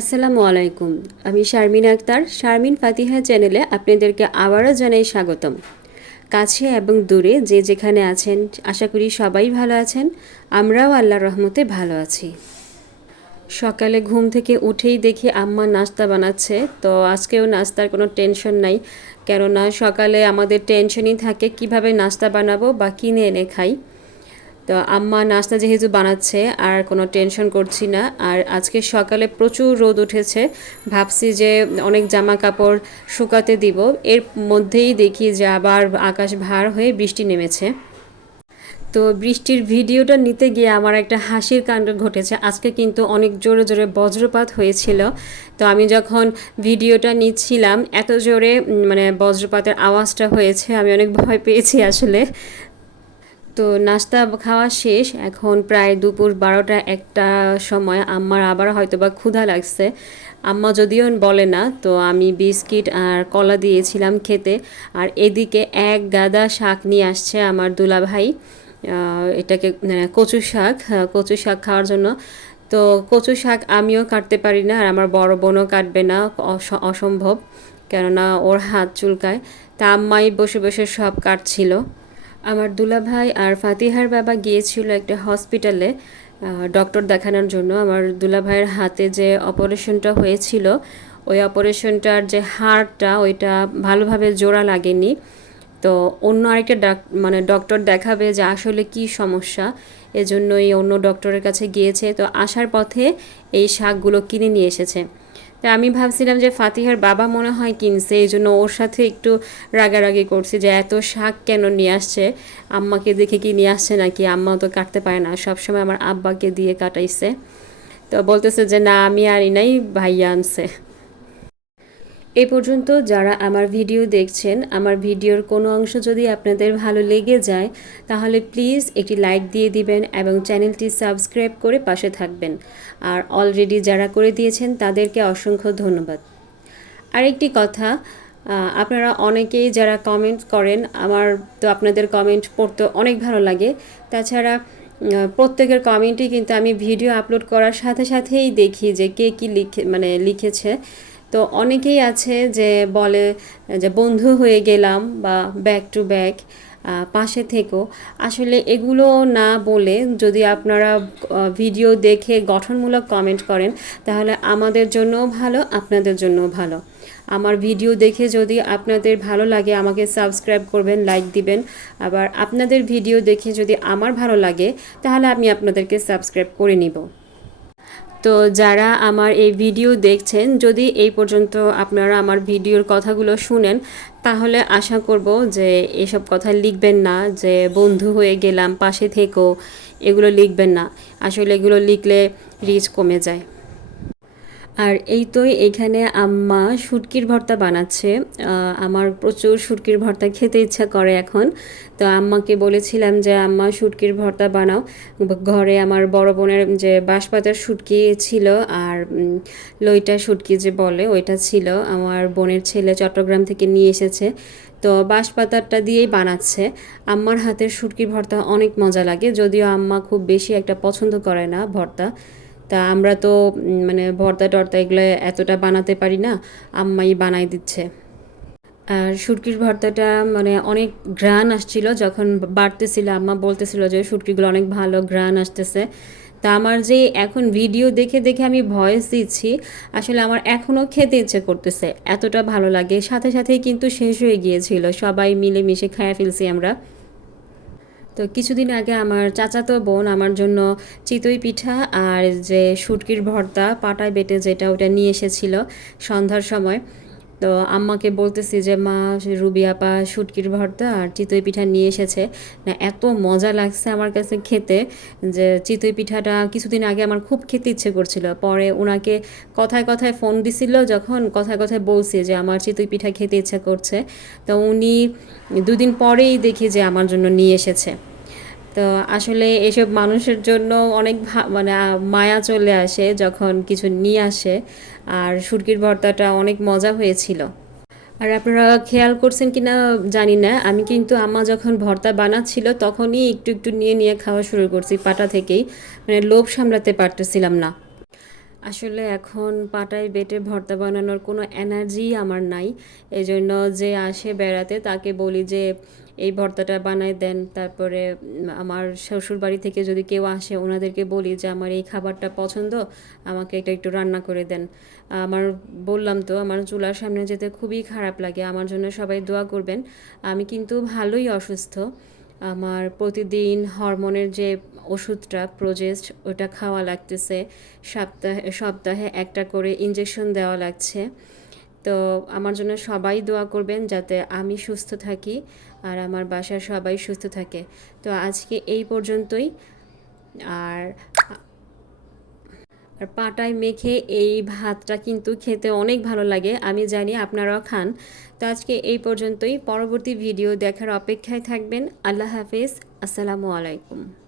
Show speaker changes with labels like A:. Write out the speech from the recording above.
A: আসসালামু আলাইকুম, আমি শারমিন আক্তার, শারমিন ফাতিহা চ্যানেলে আপনাদেরকে আবারও জানাই স্বাগতম। কাছে এবং দূরে যে যেখানে আছেন, আশা করি সবাই ভালো আছেন, আমরাও আল্লাহর রহমতে ভালো আছি। সকালে ঘুম থেকে উঠেই দেখি আম্মা নাস্তা বানাচ্ছে, তো আজকেও নাস্তার কোনো টেনশন নাই, কেননা সকালে আমাদের টেনশনই থাকে কীভাবে নাস্তা বানাবো বা কিনে এনে খাই। তো আম্মা নাস্তা যেহেতু বানাচ্ছে, আর কোনো টেনশন করছি না। আর আজকে সকালে প্রচুর রোদ উঠেছে। ভাবছি যে অনেক জামা কাপড় শুকাতে দিব। এর মধ্যেই দেখি যে আবার আকাশ ভার হয়ে বৃষ্টি নেমেছে। তো বৃষ্টির ভিডিওটা নিতে গিয়ে আমার একটা হাসির কাণ্ড ঘটেছে। আজকে কিন্তু অনেক জোরে জোরে বজ্রপাত হয়েছিল। তো আমি যখন ভিডিওটা নিচ্ছিলাম, এত জোরে মানে বজ্রপাতের আওয়াজটা হয়েছে, আমি অনেক ভয় পেয়েছি আসলে। তো নাস্তা খাওয়া শেষ। এখন প্রায় দুপুর বারোটা একটা সময় আম্মার আবার হয়তো বা ক্ষুধা লাগছে। আম্মা যদিও বলে না, তো আমি বিস্কিট আর কলা দিয়েছিলাম খেতে। আর এদিকে এক গাদা শাক নিয়ে আসছে আমার দুলাভাই। এটাকে কচু শাক কচু শাক খাওয়ার জন্য। তো কচু শাক আমিও কাটতে পারি না আর আমার বড় বোনও কাটবে না অসম্ভব। কেননা ওর হাত চুলকায়। তা আম্মাই বসে বসে সব কাটছিল। আমার দুলাভাই আর ফাতিহার বাবা গিয়েছিল একটা হসপিটালে ডক্টর দেখানোর জন্য। আমার দুলাভাইয়ের হাতে যে অপারেশনটা হয়েছিল, ওই অপারেশনটার যে হাড়টা, ওইটা ভালোভাবে জোড়া লাগেনি। তো অন্য আরেকটা ডাক মানে ডক্টর দেখাবে যে আসলে কি সমস্যা, এজন্যই অন্য ডক্টরের কাছে গিয়েছে। তো আসার পথে এই শাকগুলো কিনে নিয়ে এসেছে। তা আমি ভাবছিলাম যে ফাতিহার বাবা মনে হয় কিনছে, এই জন্য ওর সাথে একটু রাগারাগি করছি যে এত শাক কেন নিয়ে আসছে? আম্মাকে দেখে কি নিয়ে আসছে নাকি? আম্মাও তো কাটতে পারে না, সবসময় আমার আব্বাকে দিয়ে কাটাইছে। তো বলতেছে যে, না, আমি আর নাই, ভাইয়া আনছে। এ পর্যন্ত যারা আমার ভিডিও দেখছেন, আমার ভিডিওর কোনো অংশ যদি আপনাদের ভালো লেগে যায়, তাহলে প্লিজ একটি লাইক দিয়ে দিবেন এবং চ্যানেলটি সাবস্ক্রাইব করে পাশে থাকবেন। আর অলরেডি যারা করে দিয়েছেন, তাদেরকে অসংখ্য ধন্যবাদ। আরেকটি কথা আপনারা অনেকেই যারা কমেন্ট করেন, আমার তো আপনাদের কমেন্ট পড়তে অনেক ভালো লাগে। তাছাড়া প্রত্যেকের কমেন্টই কিন্তু আমি ভিডিও আপলোড করার সাথে সাথেই দেখি যে কে কী লিখে মানে লিখেছে। তো অনেকেই আছে যে বলে যে বন্ধু হয়ে গেলাম বা ব্যাক টু ব্যাক পাশে থেকো। আসলে এগুলো না বলে যদি আপনারা ভিডিও দেখে গঠনমূলক কমেন্ট করেন, তাহলে আমাদের জন্যও ভালো, আপনাদের জন্যও ভালো। আমার ভিডিও দেখে যদি আপনাদের ভালো লাগে, আমাকে সাবস্ক্রাইব করবেন লাইক দিবেন। আবার আপনাদের ভিডিও দেখে যদি আমার ভালো লাগে, তাহলে আমি আপনাদেরকে সাবস্ক্রাইব করে নিব। তো যারা আমার এই ভিডিও দেখছেন, যদি এই পর্যন্ত আপনারা আমার ভিডিওর কথাগুলো শুনেন, তাহলে আশা করব যে এসব কথা লিখবেন না, যে বন্ধু হয়ে গেলাম, পাশে থেকো, এগুলো লিখবেন না। আসলে এগুলো লিখলে রিচ কমে যায়। আর এই তো এখানে আম্মা শুটকির ভর্তা বানাচ্ছে। আমার প্রচুর শুটকির ভর্তা খেতে ইচ্ছা করে এখন। তো আম্মাকে বলেছিলাম যে, আম্মা, শুটকির ভর্তা বানাও। ঘরে আমার বড় বোনের যে বাঁশপাতার শুটকি ছিল আর লইটা শুটকি যে বলে ওইটা ছিল, আমার বোনের ছেলে চট্টগ্রাম থেকে নিয়ে এসেছে। তো বাঁশপাতারটা দিয়েই বানাচ্ছে। আম্মার হাতের শুটকির ভর্তা অনেক মজা লাগে, যদিও আম্মা খুব বেশি একটা পছন্দ করে না ভর্তা। তা আমরা তো মানে ভর্তা টর্তা এগুলো এতটা বানাতে পারি না, আম্মাই বানাই দিচ্ছে। আর শুটকির ভর্তাটা মানে অনেক ঘ্রাণ আসছিল যখন বাড়তেছিল, আম্মা বলতেছিল যে শুটকিগুলো অনেক ভালো ঘ্রাণ আসতেছে। তা আমার যে এখন ভিডিও দেখে দেখে আমি ভয়েস দিচ্ছি, আসলে আমার এখনও খেতে ইচ্ছে করতেছে, এতটা ভালো লাগে। সাথে সাথেই কিন্তু শেষ হয়ে গিয়েছিল, সবাই মিলে মিশে খায়া ফেলছি আমরা। তো কিছুদিন আগে আমার চাচাতো বোন আমার জন্য চিতই পিঠা আর যে শুটকির ভর্তা পাটায় বেটে যেটা ওটা নিয়ে এসেছিল সন্ধ্যার সময়। তো আম্মাকে বলতেছি যে, মা রুবি আপা শুটকির ভর্তা আর চিতই পিঠা নিয়ে এসেছে। না, এত মজা লাগছে আমার কাছে খেতে যে, চিতই পিঠাটা কিছুদিন আগে আমার খুব খেতে ইচ্ছে করছিল। পরে ওনাকে কথায় কথায় ফোন দিছিল যখন কথায় কথায় বলছি যে, আমার চিতই পিঠা খেতে ইচ্ছা করছে। তো উনি দুদিন পরেই দেখি যে, আমার জন্য নিয়ে এসেছে। তো আসলে এসব মানুষের জন্য অনেক মানে মায়া চলে আসে যখন কিছু নিয়ে আসে। আর সুরকির ভর্তাটা অনেক মজা হয়েছিল। আর আপনারা খেয়াল করছেন কি না জানি না। আমি কিন্তু আম্মা যখন ভর্তা বানাচ্ছিল তখনই একটু একটু নিয়ে নিয়ে খাওয়া শুরু করছি পাটা থেকেই। মানে লোভ সামলাতে পারতেছিলাম না। আসলে এখন পাটায় বেটে ভর্তা বানানোর কোনো এনার্জি আমার নাই। এই জন্য যে আসে বেড়াতে তাকে বলি যে এই ভর্তাটা বানায় দেন। তারপরে আমার শ্বশুর বাড়ি থেকে যদি কেউ আসে, ওনাদেরকে বলি যে, আমার এই খাবারটা পছন্দ, আমাকে এটা একটু রান্না করে দেন। আমার বললাম তো, আমার চুলার সামনে যেতে খুবই খারাপ লাগে, আমার জন্য সবাই দোয়া করবেন। আমি কিন্তু ভালোই অসুস্থ। আমার প্রতিদিন হরমোনের যে ওষুধটা, প্রোজেস্ট, ওটা খাওয়া লাগতেছে। সপ্তাহে সপ্তাহে একটা করে ইঞ্জেকশন দেওয়া লাগছে। তো আমার জন্য সবাই দোয়া করবেন যাতে আমি সুস্থ থাকি আর আমার বাসার সবাই সুস্থ থাকে। তো আজকে এই পর্যন্তই। আর আর পাটায় মেখে এই ভাতটা কিন্তু খেতে অনেক ভালো লাগে, আমি জানি আপনারাও খান। তো আজকে এই পর্যন্তই, পরবর্তী ভিডিও দেখার অপেক্ষায় থাকবেন। আল্লাহ হাফেজ, আসসালামু আলাইকুম।